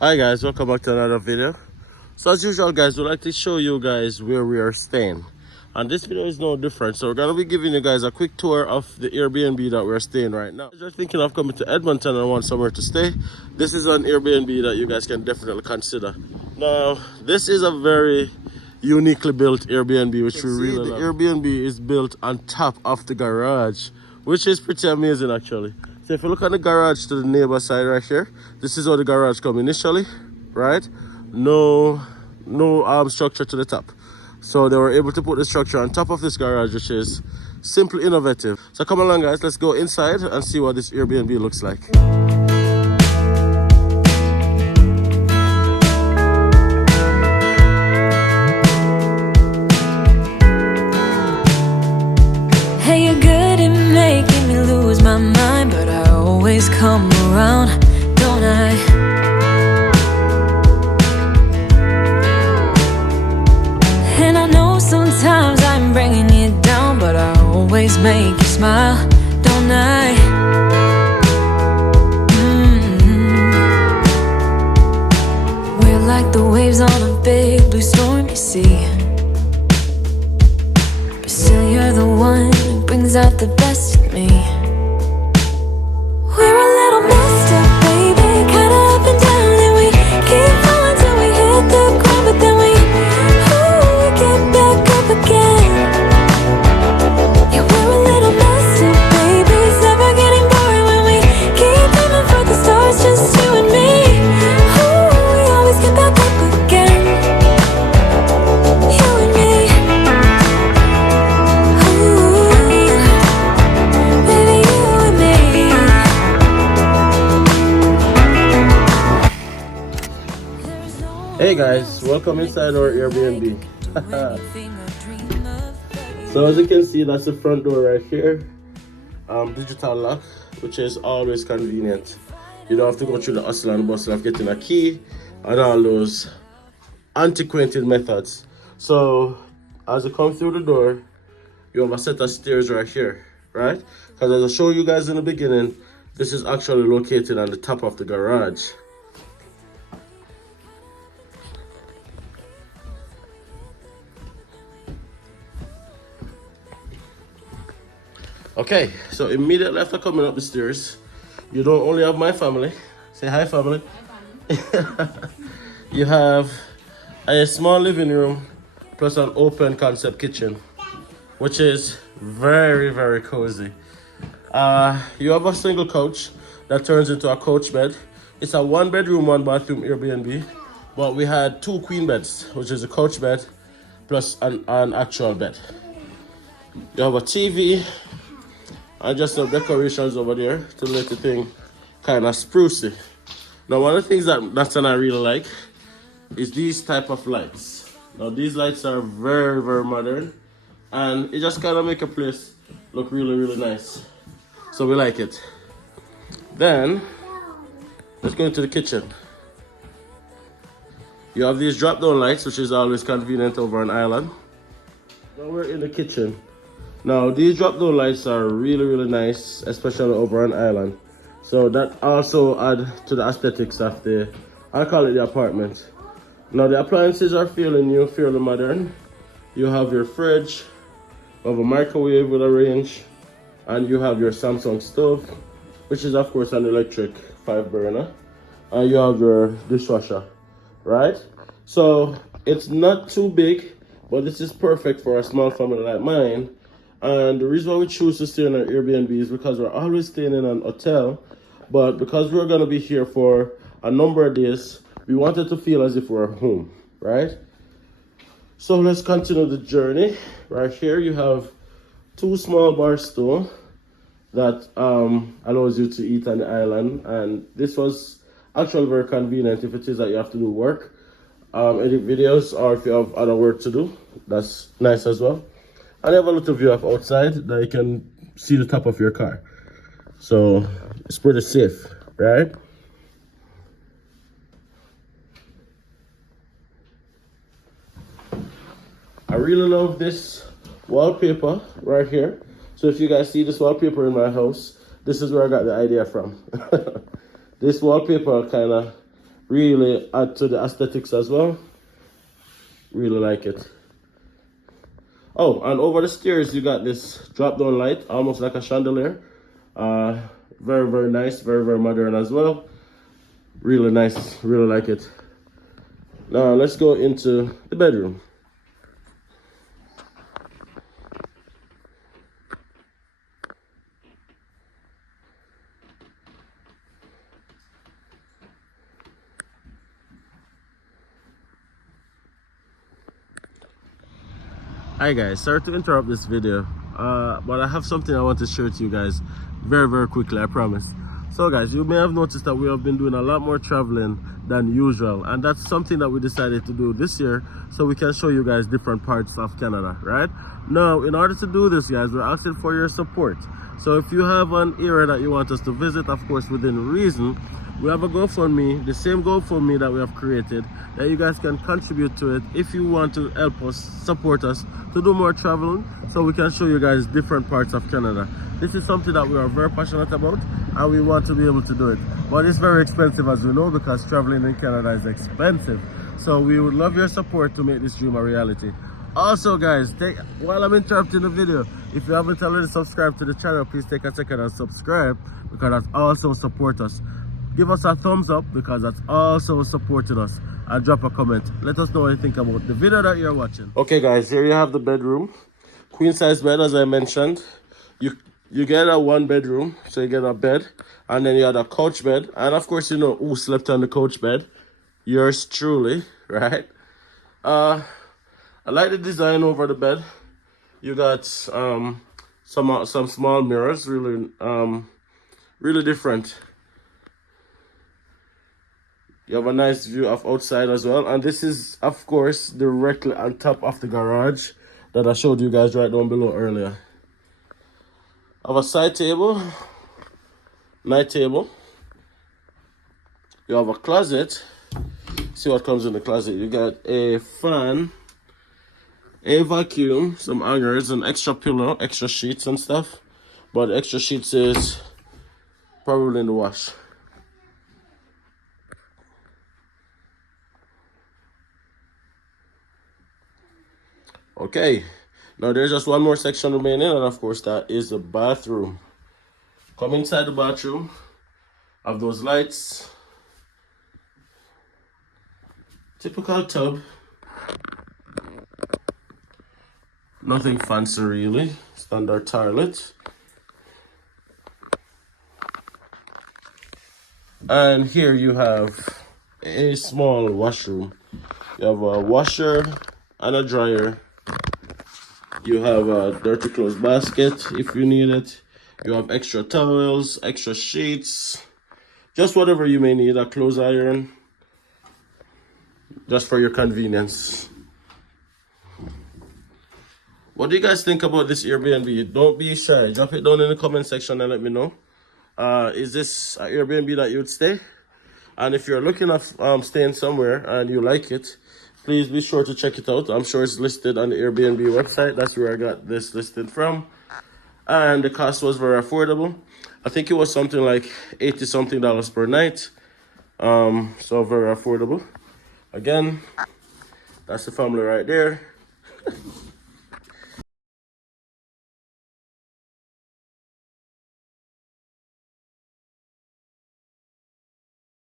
Hi guys, welcome back to another video. So as usual guys, we'd like to show you guys where we are staying. And this video is no different. So we're going to be giving you guys a quick tour of the Airbnb that we're staying right now. If you're thinking of coming to Edmonton and want somewhere to stay, this is an Airbnb that you guys can definitely consider. Now, this is a very uniquely built Airbnb, which we really love. The Airbnb is built on top of the garage, which is pretty amazing actually. So if you look at the garage to the neighbor side right here, this is how the garage come initially, right? No structure to the top. So they were able to put the structure on top of this garage, which is simply innovative. So come along guys, let's go inside and see what this Airbnb looks like. Hey, you're good at making me lose my mind, but I always come around, don't I? And I know sometimes I'm bringing you down, but I always make you smile, don't I? We're like the waves on a big blue stormy sea, but still you're the one who brings out the best in me. We're a little messed up, baby, kinda up and down, and we keep falling till we hit the ground, but then we get back up again. Yeah, we're a little messed up, baby, it's never getting boring when we keep aiming for the stars, just you and me. We always get back up again, you and me. Baby, you and me. Hey guys, welcome inside our Airbnb. So as you can see, that's the front door right here. Digital lock, which is always convenient. You don't have to go through the hustle and bustle of getting a key and all those antiquated methods. So as you come through the door, you have a set of stairs right here, right? Because as I showed you guys in the beginning, this is actually located on the top of the garage. Okay, so immediately after coming up the stairs, you don't only have my family. Say hi, family. Hi, family. You have a small living room plus an open concept kitchen, which is very, very cozy. You have a single couch that turns into a couch bed. It's a 1-bedroom, 1-bathroom Airbnb, but we had 2 queen beds, which is a couch bed plus an actual bed. You have a TV, and just some decorations over there to make the thing kind of sprucey. Now, one of the things that Nathan and I really like is these type of lights. Now, these lights are very, very modern, and it just kind of make a place look really, really nice. So we like it. Then, let's go into the kitchen. You have these drop-down lights, which is always convenient over an island. Now we're in the kitchen. Now, these drop-down lights are really, really nice, especially over an island. So that also adds to the aesthetics of the, I call it the apartment. Now, the appliances are fairly new, fairly modern. You have your fridge, you have a microwave with a range, and you have your Samsung stove, which is, of course, an electric 5-burner. And you have your dishwasher, right? So, it's not too big, but this is perfect for a small family like mine. And the reason why we choose to stay in an Airbnb is because we're always staying in an hotel, but because we're going to be here for a number of days, we wanted to feel as if we're home, right? So let's continue the journey. Right here you have 2 small bar stools that allows you to eat on the island, and this was actually very convenient if it is that you have to do work, edit videos, or if you have other work to do. That's nice as well. And you have a little view of outside that you can see the top of your car. So it's pretty safe, right? I really love this wallpaper right here. So if you guys see this wallpaper in my house, this is where I got the idea from. This wallpaper kind of really add to the aesthetics as well. Really like it. Oh, and over the stairs you got this drop down light, almost like a chandelier. Very, very nice, very, very modern as well. Really nice, really like it. Now let's go into the bedroom. Hi guys, sorry to interrupt this video, but I have something I want to share to you guys very, very quickly, I promise. So guys, you may have noticed that we have been doing a lot more traveling than usual, and that's something that we decided to do this year so we can show you guys different parts of Canada, right? Now, in order to do this, guys, we're asking for your support. So if you have an area that you want us to visit, of course within reason, we have a GoFundMe, the same GoFundMe that we have created, that you guys can contribute to it if you want to help us, support us to do more traveling so we can show you guys different parts of Canada. This is something that we are very passionate about and we want to be able to do it. But it's very expensive, as you know, because traveling in Canada is expensive. So we would love your support to make this dream a reality. Also guys, while I'm interrupting the video, if you haven't already subscribed to the channel, please take a second and subscribe, because that's also support us. Give us a thumbs up, because that's also supporting us, and drop a comment. Let us know what you think about the video that you're watching. Okay guys, here you have the bedroom. Queen size bed, as I mentioned. You get a one bedroom, so you get a bed, and then you had a couch bed, and of course you know who slept on the couch bed. Yours truly, right? I like the design over the bed. You got some small mirrors, really really different. You have a nice view of outside as well, and this is of course directly on top of the garage that I showed you guys right down below earlier. I have a side table, night table. You have a closet. See what comes in the closet. You got a fan, a vacuum, some hangers, an extra pillow, extra sheets and stuff, but the extra sheets is probably in the wash. Okay, now there's just one more section remaining, and of course that is the bathroom. Come inside the bathroom, have those lights, typical tub, nothing fancy really, standard toilet. And here you have a small washroom. You have a washer and a dryer. You have a dirty clothes basket if you need it. You have extra towels, extra sheets, just whatever you may need, a clothes iron, just for your convenience. What do you guys think about this Airbnb? Don't be shy. Drop it down in the comment section and let me know. Is this an Airbnb that you would stay? And if you're looking at staying somewhere and you like it, please be sure to check it out. I'm sure it's listed on the Airbnb website. That's where I got this listed from. And the cost was very affordable. I think it was something like $80 something per night. So very affordable. Again, that's the family right there.